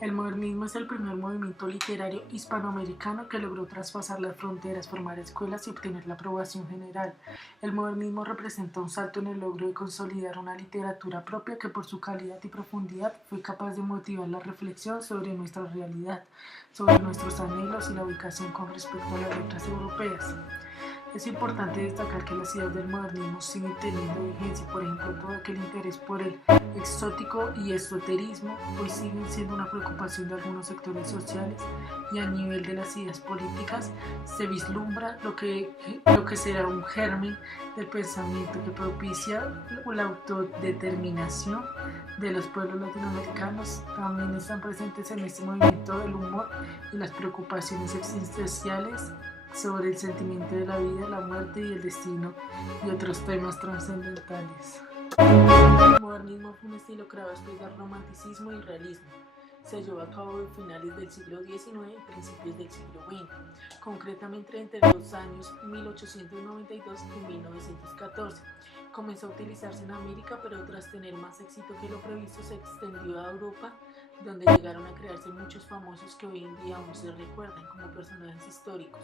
El modernismo es el primer movimiento literario hispanoamericano que logró traspasar las fronteras, formar escuelas y obtener la aprobación general. El modernismo representa un salto en el logro de consolidar una literatura propia que por su calidad y profundidad fue capaz de motivar la reflexión sobre nuestra realidad, sobre nuestros anhelos y la ubicación con respecto a las letras europeas. Es importante destacar que las ideas del modernismo siguen teniendo vigencia, por ejemplo, todo aquel interés por el exótico y esoterismo hoy siguen siendo una preocupación de algunos sectores sociales y a nivel de las ideas políticas se vislumbra lo que será un germen del pensamiento que propicia la autodeterminación de los pueblos latinoamericanos. También están presentes en este movimiento del humor y las preocupaciones existenciales sobre el sentimiento de la vida, la muerte y el destino y otros temas trascendentales. El modernismo fue un estilo creado después del romanticismo y realismo. Se llevó a cabo a finales del siglo XIX y principios del siglo XX, concretamente entre los años 1892 y 1914. Comenzó a utilizarse en América, pero tras tener más éxito que lo previsto se extendió a Europa, donde llegaron a crearse muchos famosos que hoy en día aún se recuerdan como personajes históricos.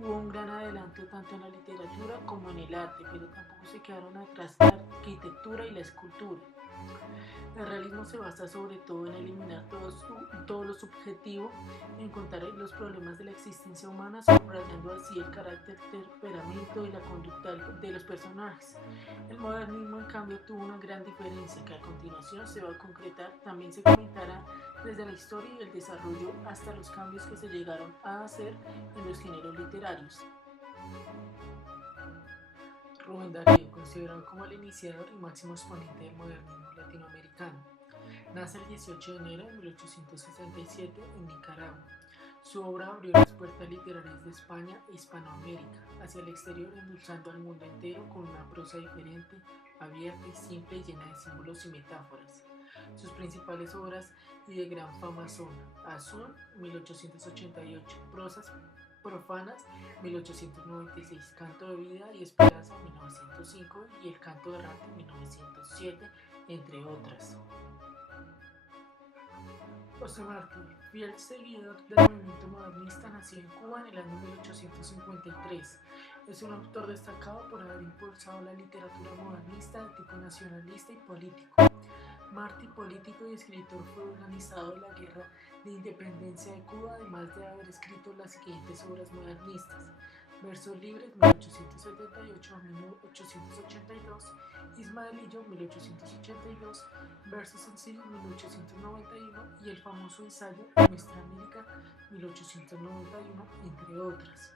Hubo un gran adelanto tanto en la literatura como en el arte, pero tampoco se quedaron atrás la arquitectura y la escultura. El realismo se basa sobre todo en eliminar todo lo subjetivo, en contar los problemas de la existencia humana, subrayando así el carácter, temperamento y la conducta de los personajes. El modernismo, en cambio, tuvo una gran diferencia que a continuación se va a concretar. También se comentará desde la historia y el desarrollo hasta los cambios que se llegaron a hacer en los géneros literarios. Rubén Darío, considerado como el iniciador y máximo exponente del modernismo latinoamericano. Nace el 18 de enero de 1867 en Nicaragua. Su obra abrió las puertas literarias de España e Hispanoamérica hacia el exterior, endulzando al mundo entero con una prosa diferente, abierta y simple y llena de símbolos y metáforas. Sus principales obras y de gran fama son Azul, 1888, Prosas profanas, 1896, Canto de vida y esperanza, 1905 y El canto errante, 1907, entre otras. José Martí, fiel seguidor del movimiento modernista, nació en Cuba en el año 1853. Es un autor destacado por haber impulsado la literatura modernista de tipo nacionalista y político. Martí, político y escritor, fue organizador de la Guerra de Independencia de Cuba, además de haber escrito las siguientes obras modernistas: Versos libres, 1878 a 1882, Ismaelillo, 1882, Versos sencillos, 1891 y el famoso ensayo Nuestra América, 1891, entre otras.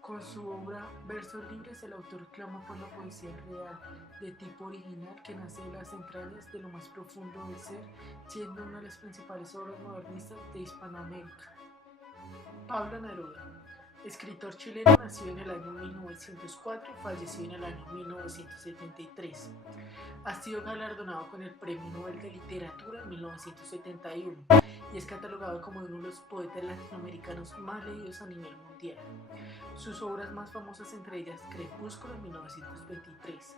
Con su obra Versos libres, el autor clama por la poesía real, de tipo original, que nace de las entrañas de lo más profundo del ser, siendo una de las principales obras modernistas de Hispanoamérica. Pablo Neruda, escritor chileno, nació en el año 1904 y falleció en el año 1973. Ha sido galardonado con el Premio Nobel de Literatura en 1971 y es catalogado como uno de los poetas latinoamericanos más leídos a nivel mundial. Sus obras más famosas, entre ellas Crepúsculo en 1923,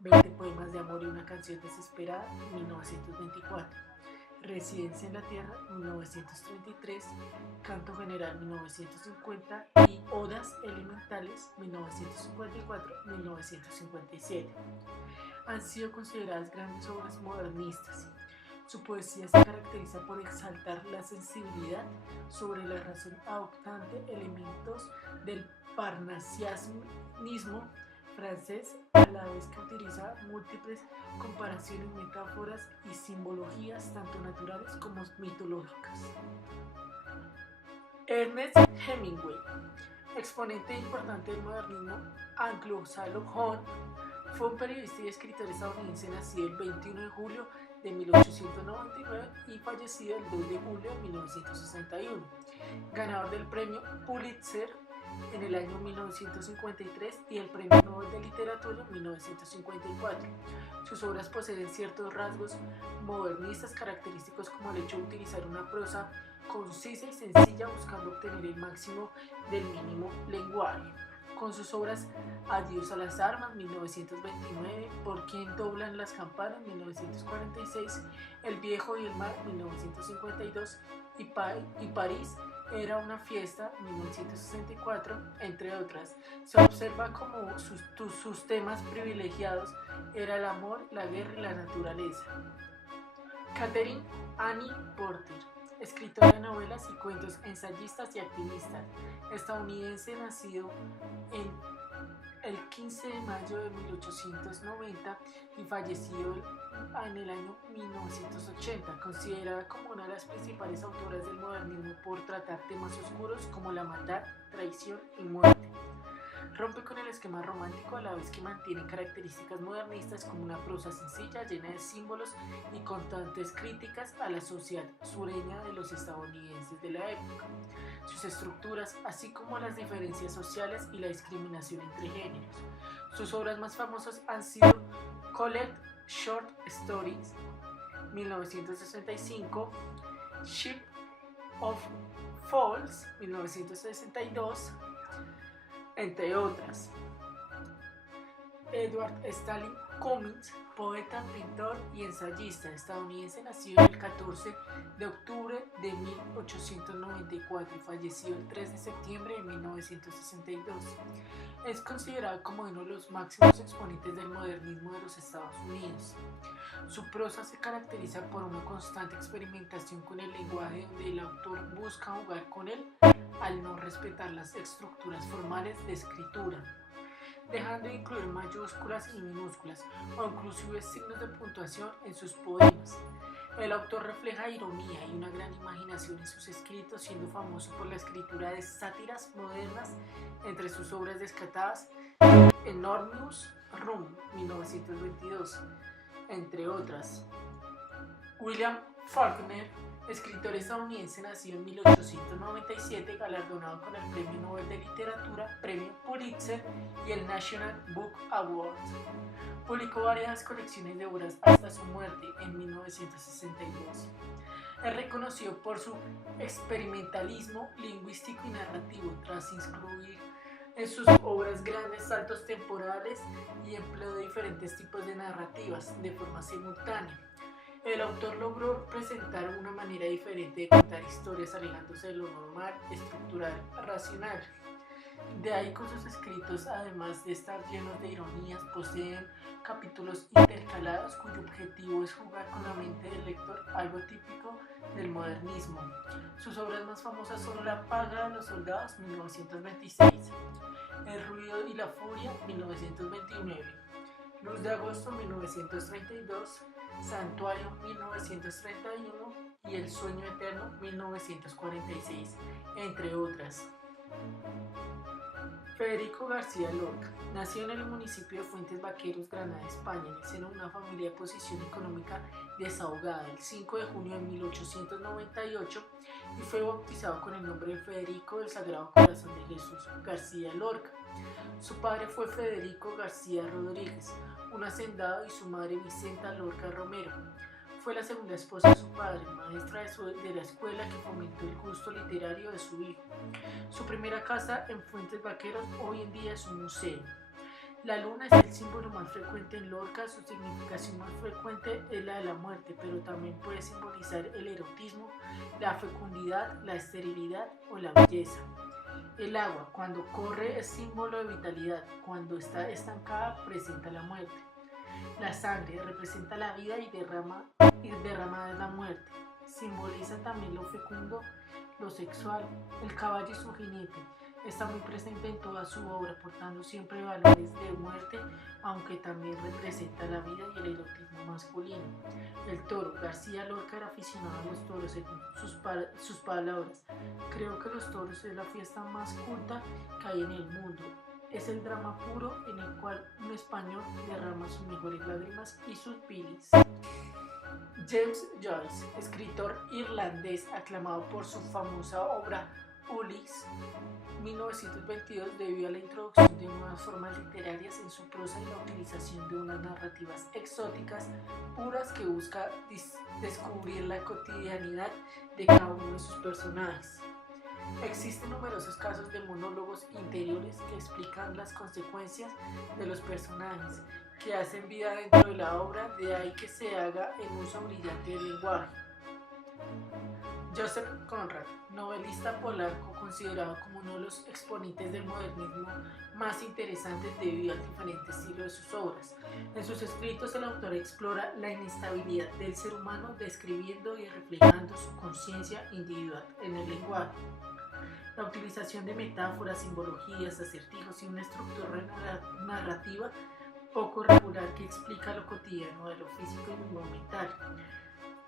20 poemas de amor y una canción desesperada en 1924, Residencia en la Tierra, 1933, Canto General, 1950 y Odas Elementales, 1954-1957. Han sido consideradas grandes obras modernistas. Su poesía se caracteriza por exaltar la sensibilidad sobre la razón, adoptando elementos del parnasianismo francés, a la vez que utiliza múltiples comparaciones, metáforas y simbologías tanto naturales como mitológicas. Ernest Hemingway, exponente importante del modernismo anglosajón, fue un periodista y escritor estadounidense nacido el 21 de julio de 1899 y fallecido el 2 de julio de 1961, ganador del premio Pulitzer en el año 1953 y el Premio Nobel de Literatura en 1954. Sus obras poseen ciertos rasgos modernistas característicos, como el hecho de utilizar una prosa concisa y sencilla buscando obtener el máximo del mínimo lenguaje. con sus obras Adiós a las armas, 1929, Por quién doblan las campanas, 1946, El viejo y el mar, 1952, y París era una fiesta, 1964, entre otras. Se observa como sus temas privilegiados era el amor, la guerra y la naturaleza. Catherine Annie Porter, escritora de novelas y cuentos, ensayista y activista estadounidense, nacido en el 15 de mayo de 1890 y falleció en el año 1980, considerada como una de las principales autoras del modernismo por tratar temas oscuros como la maldad, traición y muerte. Rompe con el esquema romántico a la vez que mantiene características modernistas como una prosa sencilla, llena de símbolos y constantes críticas a la sociedad sureña de los estadounidenses de la época, sus estructuras, así como las diferencias sociales y la discriminación entre géneros. Sus obras más famosas han sido Collect Short Stories, 1965, Ship of Fools, 1962, entre otras. Edward Stanley Cummings, poeta, pintor y ensayista estadounidense, nació el 14 de octubre de 1894 y falleció el 3 de septiembre de 1962. Es considerado como uno de los máximos exponentes del modernismo de los Estados Unidos. Su prosa se caracteriza por una constante experimentación con el lenguaje, donde el autor busca jugar con él al no respetar las estructuras formales de escritura, dejando de incluir mayúsculas y minúsculas o inclusive signos de puntuación en sus poemas. El autor refleja ironía y una gran imaginación en sus escritos, siendo famoso por la escritura de sátiras modernas, entre sus obras destacadas Enormous Room, 1922, entre otras. William Faulkner, escritor estadounidense, nacido en 1897, galardonado con el Premio Nobel de Literatura, Premio Pulitzer y el National Book Award. Publicó varias colecciones de obras hasta su muerte en 1962. Es reconocido por su experimentalismo lingüístico y narrativo, tras incluir en sus obras grandes saltos temporales y empleo de diferentes tipos de narrativas de forma simultánea. El autor logró presentar una manera diferente de contar historias, alejándose de lo normal, estructural, racional. De ahí que sus escritos, además de estar llenos de ironías, poseen capítulos intercalados cuyo objetivo es jugar con la mente del lector, algo típico del modernismo. Sus obras más famosas son La paga de los soldados, 1926, El ruido y la furia, 1929, Luz de agosto, 1932, Santuario, 1931 y El sueño eterno, 1946, entre otras. Federico García Lorca nació en el municipio de Fuentes Vaqueros, Granada, España, en el seno de una familia de posición económica desahogada, el 5 de junio de 1898, y fue bautizado con el nombre de Federico del Sagrado Corazón de Jesús García Lorca. Su padre fue Federico García Rodríguez, un hacendado, y su madre Vicenta Lorca Romero. Fue la segunda esposa de su padre, maestra de la escuela que fomentó el gusto literario de su hijo. Su primera casa en Fuentes Vaqueros hoy en día es un museo. La luna es el símbolo más frecuente en Lorca. Su significación más frecuente es la de la muerte, pero también puede simbolizar el erotismo, la fecundidad, la esterilidad o la belleza. El agua, cuando corre, es símbolo de vitalidad; cuando está estancada, presenta la muerte. La sangre representa la vida y derramada es la muerte. Simboliza también lo fecundo, lo sexual. El caballo y su jinete está muy presente en toda su obra, portando siempre valores de muerte, aunque también representa la vida y el erotismo masculino. El toro. García Lorca era aficionado a los toros, según sus palabras. Creo que los toros es la fiesta más culta que hay en el mundo. Es el drama puro en el cual un español derrama sus mejores lágrimas y sus bilis. James Joyce, escritor irlandés aclamado por su famosa obra Ulises, 1922, debido a la introducción de nuevas formas literarias en su prosa y la utilización de unas narrativas exóticas, puras, que busca descubrir la cotidianidad de cada uno de sus personajes. Existen numerosos casos de monólogos interiores que explican las consecuencias de los personajes, que hacen vida dentro de la obra, de ahí que se haga en uso brillante del lenguaje. Joseph Conrad, novelista polaco considerado como uno de los exponentes del modernismo más interesantes debido al diferente estilo de sus obras. En sus escritos el autor explora la inestabilidad del ser humano describiendo y reflejando su conciencia individual en el lenguaje. La utilización de metáforas, simbologías, acertijos y una estructura narrativa poco regular que explica lo cotidiano de lo físico y lo mental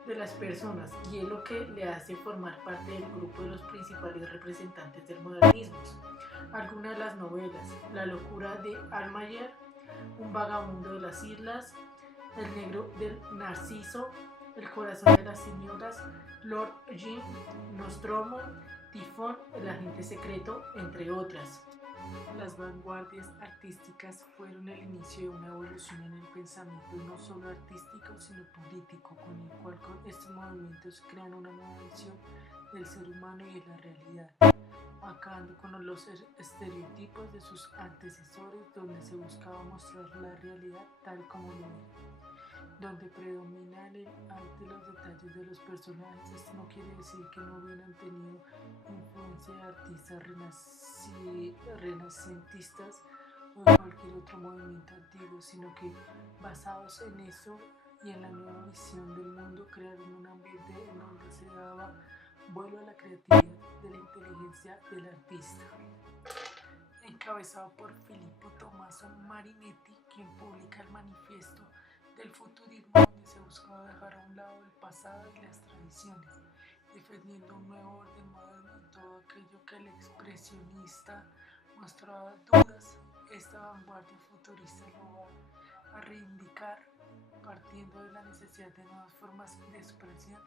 de las personas y es lo que le hace formar parte del grupo de los principales representantes del modernismo. Algunas de las novelas: La locura de Almayer, Un vagabundo de las islas, El negro del Narciso, El corazón de las señoras, Lord Jim, Nostromo, Tifón, El agente secreto, entre otras. Las vanguardias artísticas fueron el inicio de una evolución en el pensamiento no solo artístico sino político, con el cual estos movimientos crean una nueva visión del ser humano y de la realidad, acabando con los estereotipos de sus antecesores, donde se buscaba mostrar la realidad tal como lo era, donde predomina el arte los detalles de los personajes. Esto no quiere decir que no hubieran tenido influencia de artistas renacentistas o de cualquier otro movimiento antiguo, sino que basados en eso y en la nueva visión del mundo crearon un ambiente en donde se daba vuelo a la creatividad de la inteligencia del artista. Encabezado por Filippo Tommaso Marinetti, quien publica el Manifiesto del Futurismo, donde se buscaba dejar a un lado el pasado y las tradiciones, defendiendo un nuevo orden moderno en todo aquello que el expresionista mostraba dudas. Esta vanguardia futurista lo va a reivindicar partiendo de la necesidad de nuevas formas de expresión.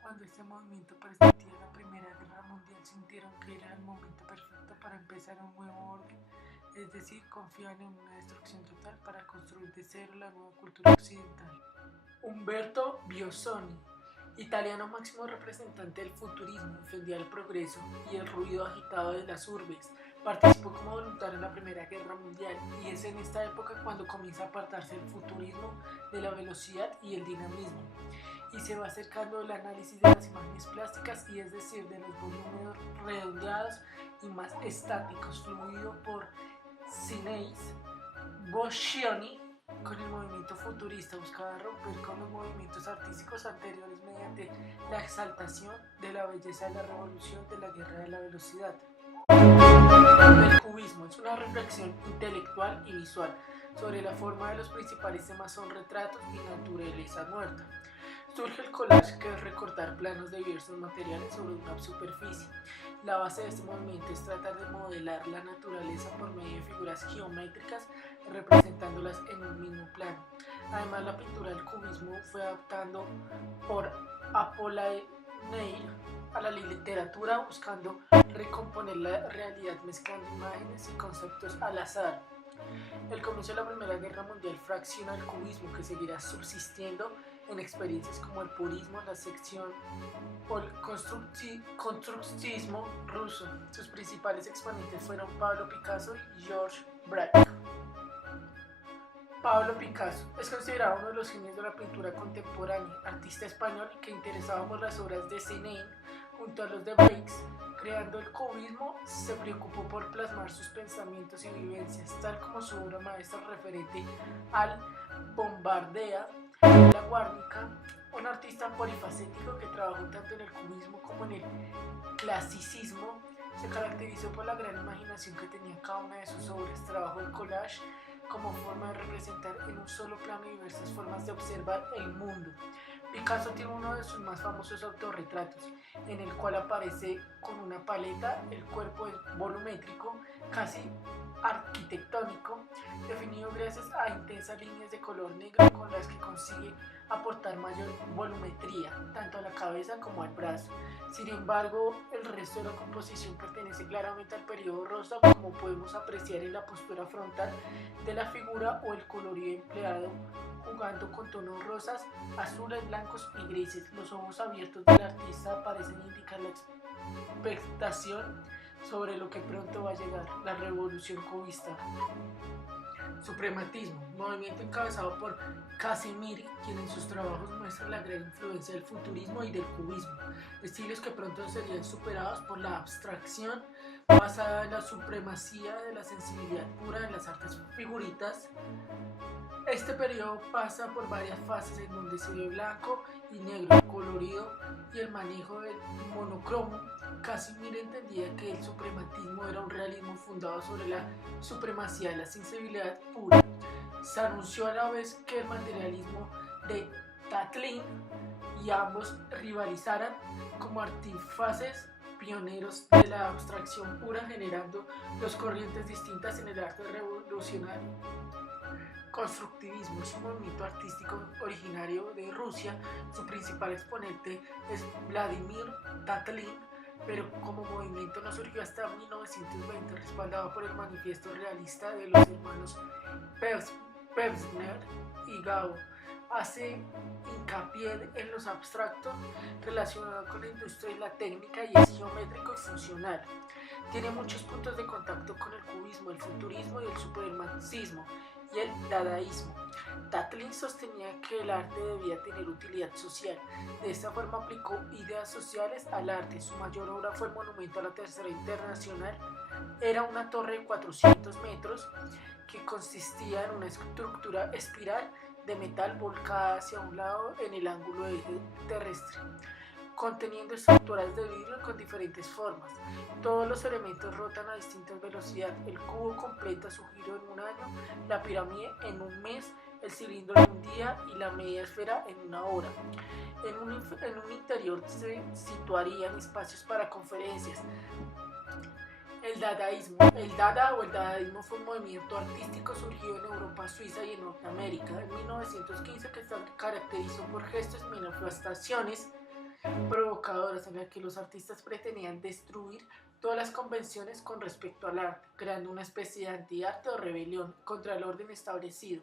Cuando este movimiento presentía la Primera Guerra Mundial, sintieron que era el momento perfecto para empezar un nuevo orden, es decir, confiaban en una destrucción total para construir de cero la nueva cultura occidental. Umberto Biosoni, italiano máximo representante del futurismo, defendía el progreso y el ruido agitado de las urbes. Participó como voluntario en la Primera Guerra Mundial y es en esta época cuando comienza a apartarse el futurismo de la velocidad y el dinamismo y se va acercando al análisis de las imágenes plásticas, y es decir, de los volúmenes redondeados y más estáticos, fluido por Sineis. Boccioni, con el movimiento futurista, buscaba romper con los movimientos artísticos anteriores mediante la exaltación de la belleza de la revolución de la guerra de la velocidad. El cubismo es una reflexión intelectual y visual sobre la forma de los principales temas son retratos y naturaleza muerta. Surge el collage, que es recortar planos de diversos materiales sobre una superficie. La base de este movimiento es tratar de modelar la naturaleza por medio de figuras geométricas representándolas en un mismo plano. Además, la pintura del cubismo fue adaptando por Apollinaire a la literatura, buscando recomponer la realidad mezclando imágenes y conceptos al azar. El comienzo de la Primera Guerra Mundial fracciona el cubismo, que seguirá subsistiendo en experiencias como el purismo, la sección o el constructivismo ruso. Sus principales exponentes fueron Pablo Picasso y Georges Braque. Pablo Picasso es considerado uno de los genios de la pintura contemporánea, artista español que interesado por las obras de Cézanne junto a los de Braque. Creando el cubismo, se preocupó por plasmar sus pensamientos y vivencias, tal como su obra maestra referente al Bombardea de la Guernica, un artista polifacético que trabajó tanto en el cubismo como en el clasicismo. Se caracterizó por la gran imaginación que tenía cada una de sus obras. Trabajó el collage como forma de representar en un solo plano diversas formas de observar el mundo. Picasso tiene uno de sus más famosos autorretratos, en el cual aparece con una paleta. El cuerpo es volumétrico, casi arquitectónico, definido gracias a intensas líneas de color negro con las que consigue aportar mayor volumetría, tanto a la cabeza como al brazo. Sin embargo, el resto de la composición pertenece claramente al periodo rosa, como podemos apreciar en la postura frontal de la figura o el colorido empleado, jugando con tonos rosas, azules, blancos y grises. Los ojos abiertos del artista parecen indicar la expectación sobre lo que pronto va a llegar, la revolución cubista. Suprematismo, movimiento encabezado por Casimiri, quien en sus trabajos muestra la gran influencia del futurismo y del cubismo, estilos que pronto serían superados por la abstracción basada en la supremacía de la sensibilidad pura en las artes figuritas. Este periodo pasa por varias fases en donde se ve blanco y negro, el colorido y el manejo del monocromo. Casimir entendía que el suprematismo era un realismo fundado sobre la supremacía de la sensibilidad pura. Se anunció a la vez que el materialismo de Tatlin y ambos rivalizaran como artífices pioneros de la abstracción pura, generando dos corrientes distintas en el arte revolucionario. Constructivismo es un movimiento artístico originario de Rusia. Su principal exponente es Vladimir Tatlin, pero como movimiento no surgió hasta 1920, respaldado por el manifiesto realista de los hermanos Pevsner y Gao. Hace hincapié en los abstractos relacionado con la industria y la técnica y es geométrico y funcional. Tiene muchos puntos de contacto con el cubismo, el futurismo y el supremacismo y el dadaísmo. Tatlin sostenía que el arte debía tener utilidad social. De esta forma aplicó ideas sociales al arte. Su mayor obra fue el Monumento a la Tercera Internacional. Era una torre de 400 metros que consistía en una estructura espiral de metal volcada hacia un lado en el ángulo eje terrestre, conteniendo estructuras de vidrio con diferentes formas. Todos los elementos rotan a distintas velocidades. El cubo completa su giro en un año, la pirámide en un mes, el cilindro en un día y la media esfera en una hora. En un interior se situarían espacios para conferencias. El dadaísmo. El dada o el dadaísmo fue un movimiento artístico surgido en Europa, Suiza y en Norteamérica en 1915 que se caracterizó por gestos y manifestaciones provocadoras en las que los artistas pretendían destruir todas las convenciones con respecto al arte, creando una especie de antiarte o rebelión contra el orden establecido.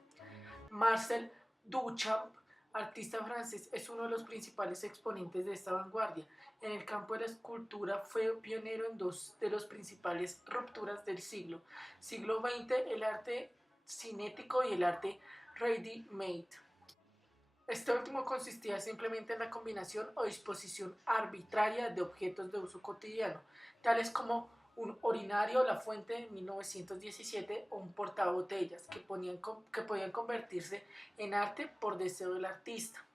Marcel Duchamp, artista francés, es uno de los principales exponentes de esta vanguardia. En el campo de la escultura fue pionero en dos de las principales rupturas del siglo XX, el arte cinético y el arte ready-made. Este último consistía simplemente en la combinación o disposición arbitraria de objetos de uso cotidiano, tales como un orinario, la fuente de 1917 o un portabotellas que podían convertirse en arte por deseo del artista.